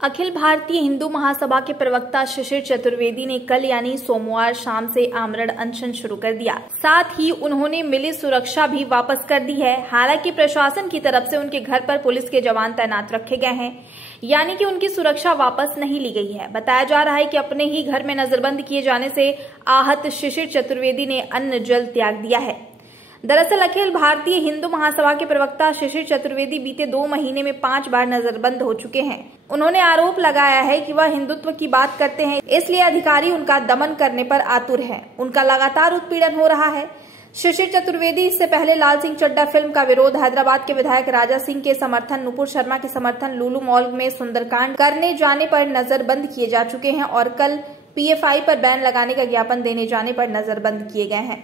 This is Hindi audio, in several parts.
अखिल भारतीय हिंदू महासभा के प्रवक्ता शिशिर चतुर्वेदी ने कल यानी सोमवार शाम से आमरण अनशन शुरू कर दिया। साथ ही उन्होंने मिली सुरक्षा भी वापस कर दी है। हालांकि प्रशासन की तरफ से उनके घर पर पुलिस के जवान तैनात रखे गए हैं, यानी कि उनकी सुरक्षा वापस नहीं ली गई है। बताया जा रहा है कि अपने ही घर में नजरबंद किए जाने से आहत शिशिर चतुर्वेदी ने अन्न जल त्याग दिया है। दरअसल अखिल भारतीय हिंदू महासभा के प्रवक्ता शिशिर चतुर्वेदी बीते 2 महीने में 5 बार नजरबंद हो चुके हैं। उन्होंने आरोप लगाया है कि वह हिंदुत्व की बात करते हैं, इसलिए अधिकारी उनका दमन करने पर आतुर हैं। उनका लगातार उत्पीड़न हो रहा है। शिशिर चतुर्वेदी इससे पहले लाल सिंह चड्ढा फिल्म का विरोध, हैदराबाद के विधायक राजा सिंह के समर्थन, नुपुर शर्मा के समर्थन, लुलु मॉल में सुंदरकांड करने जाने पर नजरबंद किए जा चुके हैं और कल PFI पर बैन लगाने का ज्ञापन देने जाने पर नजरबंद किए गए हैं।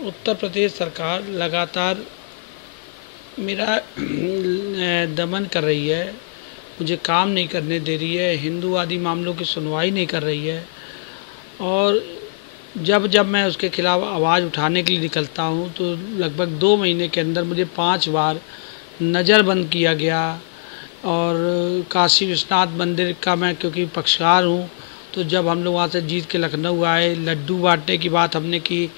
उत्तर प्रदेश सरकार लगातार मेरा दमन कर रही है, मुझे काम नहीं करने दे रही है, हिंदूवादी मामलों की सुनवाई नहीं कर रही है। और जब मैं उसके खिलाफ आवाज़ उठाने के लिए निकलता हूँ तो लगभग 2 महीने के अंदर मुझे 5 बार नज़रबंद किया गया। और काशी विश्वनाथ मंदिर का मैं क्योंकि पक्षकार हूँ, तो जब हम लोग वहाँ से जीत के लखनऊ आए, लड्डू बांटने की बात हमने की,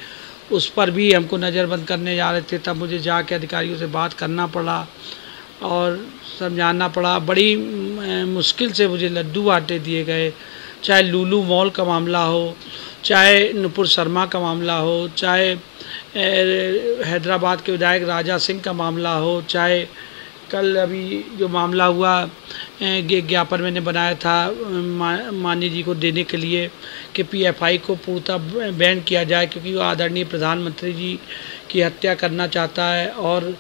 उस पर भी हमको नज़रबंद करने जा रहे थे। तब मुझे जाके अधिकारियों से बात करना पड़ा और समझाना पड़ा। बड़ी मुश्किल से मुझे लड्डू बांटे दिए गए। चाहे लुलु मॉल का मामला हो, चाहे नुपुर शर्मा का मामला हो, चाहे हैदराबाद के विधायक राजा सिंह का मामला हो, चाहे कल अभी जो मामला हुआ ज्ञापन मैंने बनाया था माननीय जी को देने के लिए कि PFI को पूर्णतः बैन किया जाए, क्योंकि वो आदरणीय प्रधानमंत्री जी की हत्या करना चाहता है और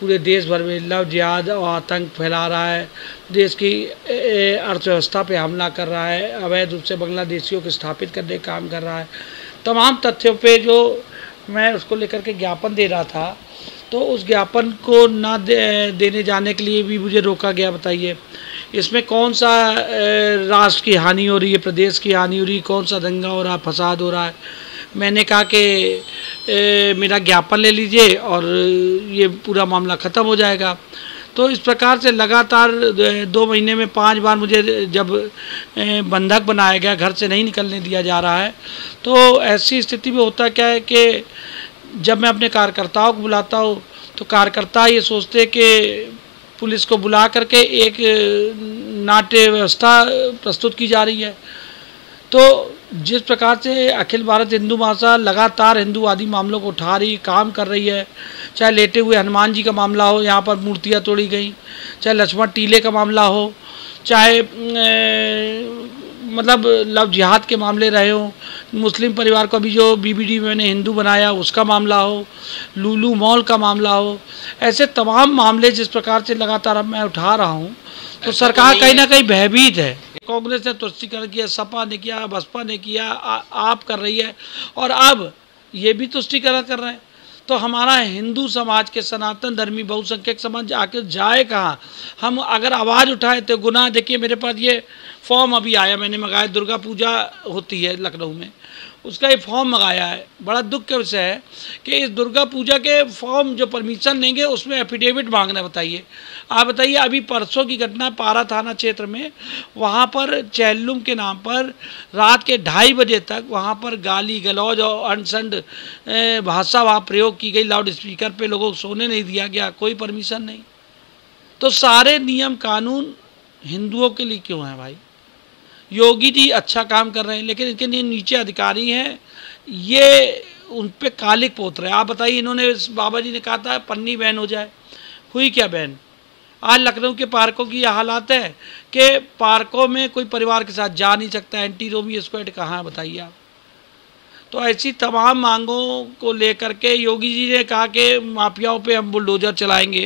पूरे देश भर में लव जिहाद और आतंक फैला रहा है, देश की अर्थव्यवस्था पे हमला कर रहा है, अवैध रूप से बांग्लादेशियों को स्थापित करने का काम कर रहा है। तमाम तथ्यों पे जो मैं उसको लेकर के ज्ञापन दे रहा था, तो उस ज्ञापन को ना देने जाने के लिए भी मुझे रोका गया। बताइए इसमें कौन सा राष्ट्र की हानि हो रही है, प्रदेश की हानि हो रही है, कौन सा दंगा हो रहा है, फसाद हो रहा है। मैंने कहा कि मेरा ज्ञापन ले लीजिए और ये पूरा मामला ख़त्म हो जाएगा। तो इस प्रकार से लगातार 2 महीने में 5 बार मुझे जब बंधक बनाया गया, घर से नहीं निकलने दिया जा रहा है, तो ऐसी स्थिति में होता क्या है कि जब मैं अपने कार्यकर्ताओं को बुलाता हूँ तो कार्यकर्ता ये सोचते कि पुलिस को बुला करके एक नाट्य व्यवस्था प्रस्तुत की जा रही है। तो जिस प्रकार से अखिल भारत हिंदू महासभा लगातार हिंदूवादी मामलों को उठा रही, काम कर रही है, चाहे लेटे हुए हनुमान जी का मामला हो, यहाँ पर मूर्तियाँ तोड़ी गई, चाहे लक्ष्मण टीले का मामला हो, चाहे मतलब लव जिहाद के मामले रहे हों, मुस्लिम परिवार को अभी जो BBD में मैंने हिंदू बनाया उसका मामला हो, लुलु मॉल का मामला हो, ऐसे तमाम मामले जिस प्रकार से लगातार मैं उठा रहा हूँ, तो सरकार कहीं ना कहीं भयभीत है। कांग्रेस ने तुष्टिकरण किया, सपा ने किया, बसपा ने किया, आप कर रही है और अब ये भी तुष्टिकरण कर रहे हैं। तो हमारा हिंदू समाज के सनातन धर्मी बहुसंख्यक समाज आके जाए कहाँ? हम अगर आवाज़ उठाए तो गुनाह। देखिए मेरे पास ये फॉर्म अभी आया, मैंने मंगाया, दुर्गा पूजा होती है लखनऊ में, उसका ये फॉर्म मंगाया है। बड़ा दुख का विषय है कि इस दुर्गा पूजा के फॉर्म जो परमिशन लेंगे उसमें एफिडेविट मांगना। बताइए आप बताइए, अभी परसों की घटना पारा थाना क्षेत्र में, वहाँ पर चैलुम के नाम पर रात के 2:30 बजे तक वहाँ पर गाली गलौज और अनसंड भाषा वहाँ प्रयोग की गई। लाउड स्पीकर पे लोगों को सोने नहीं दिया गया, कोई परमिशन नहीं। तो सारे नियम कानून हिंदुओं के लिए क्यों हैं भाई? योगी जी अच्छा काम कर रहे हैं, लेकिन इनके नीचे अधिकारी हैं, ये उन पे कालिक पोत रहे हैं। आप बताइए, इन्होंने बाबा जी ने कहा था पन्नी बैन हो जाए, हुई क्या बैन? आज लखनऊ के पार्कों की यह हालात है कि पार्कों में कोई परिवार के साथ जा नहीं सकता। एंटी रोमी स्क्वाड कहाँ है बताइए आप? तो ऐसी तमाम मांगों को लेकर के योगी जी ने कहा कि माफियाओं पे हम बुलडोजर चलाएंगे।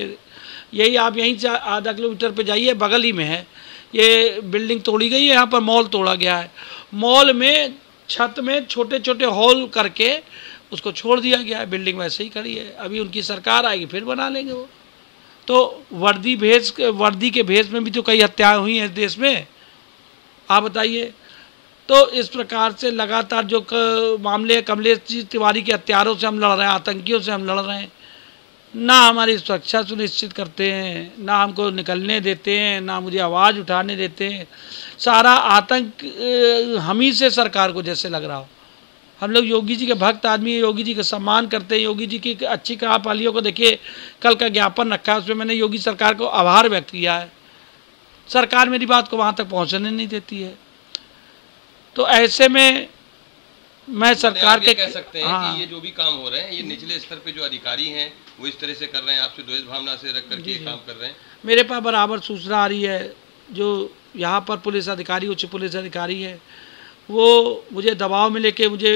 यही आप यहीं से आधा किलोमीटर पे जाइए, बगल ही में है, ये बिल्डिंग तोड़ी गई है, यहाँ पर मॉल तोड़ा गया है। मॉल में छत में छोटे छोटे हॉल करके उसको छोड़ दिया गया है, बिल्डिंग वैसे ही खड़ी है। अभी उनकी सरकार आएगी फिर बना लेंगे वो। तो वर्दी के भेष में भी तो कई हत्याएं हुई हैं इस देश में, आप बताइए। तो इस प्रकार से लगातार जो मामले कमलेश जी तिवारी के हत्यारों से हम लड़ रहे हैं, आतंकियों से हम लड़ रहे हैं, ना हमारी सुरक्षा सुनिश्चित करते हैं, ना हमको निकलने देते हैं, ना मुझे आवाज़ उठाने देते हैं। सारा आतंक हम ही से सरकार को जैसे लग रहा हो। हम लोग योगी जी के भक्त आदमी हैं, योगी जी का सम्मान करते हैं, योगी जी की अच्छी कार्यपालियों को देखिए। कल का ज्ञापन रखा है, उसमें मैंने योगी सरकार को आभार व्यक्त किया है। सरकार मेरी बात को वहाँ तक पहुँचने नहीं देती है। तो ऐसे में मैं सरकार के कह सकते हैं कि ये जो भी काम हो रहे हैं, ये निचले स्तर पे जो अधिकारी हैं वो इस तरह से कर रहे हैं, आपसे द्वेष भावना से रख करके काम कर रहे हैं। मेरे पास बराबर सूचना आ रही है, जो यहाँ पर पुलिस अधिकारी, उच्च पुलिस अधिकारी है, वो मुझे दबाव में लेके मुझे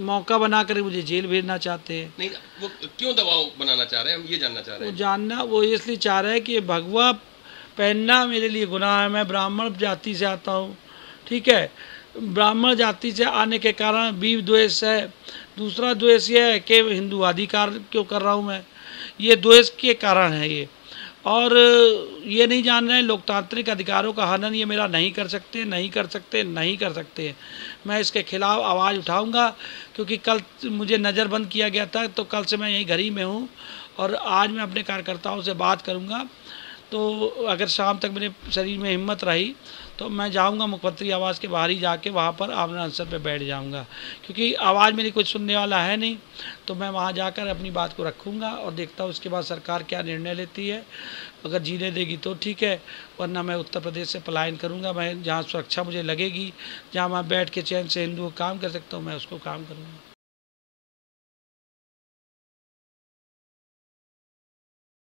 मौका बना कर मुझे जेल भेजना चाहते हैं। नहीं, वो क्यों दबाव बनाना चाह रहे हैं, हम ये जानना चाह रहे हैं। वो इसलिए चाह रहे हैं कि भगवा पहनना मेरे लिए गुनाह है। मैं ब्राह्मण जाति से आता हूँ, ठीक है। ब्राह्मण जाति से आने के कारण भी द्वेष है। दूसरा द्वेष ये है कि हिंदूवादी कार्य क्यों कर रहा हूँ मैं, ये द्वेष के कारण है ये। और ये नहीं जान रहे हैं लोकतांत्रिक अधिकारों का हनन ये मेरा नहीं कर सकते, नहीं कर सकते, नहीं कर सकते। मैं इसके खिलाफ आवाज़ उठाऊंगा, क्योंकि कल मुझे नज़रबंद किया गया था, तो कल से मैं यहीं घर ही में हूँ और आज मैं अपने कार्यकर्ताओं से बात करूँगा। तो अगर शाम तक मेरे शरीर में हिम्मत रही तो मैं जाऊंगा मुख्यमंत्री आवास के बाहर ही जाके वहाँ पर आमने अनशन पे बैठ जाऊंगा, क्योंकि आवाज़ मेरी कोई सुनने वाला है नहीं। तो मैं वहाँ जाकर अपनी बात को रखूँगा और देखता हूँ उसके बाद सरकार क्या निर्णय लेती है। अगर जीने देगी तो ठीक है, वरना मैं उत्तर प्रदेश से पलायन करूँगा। मैं जहाँ सुरक्षा मुझे लगेगी, जहाँ मैं बैठ के चैन से हिंदू काम कर सकता हूँ, मैं उसको काम करूँगा।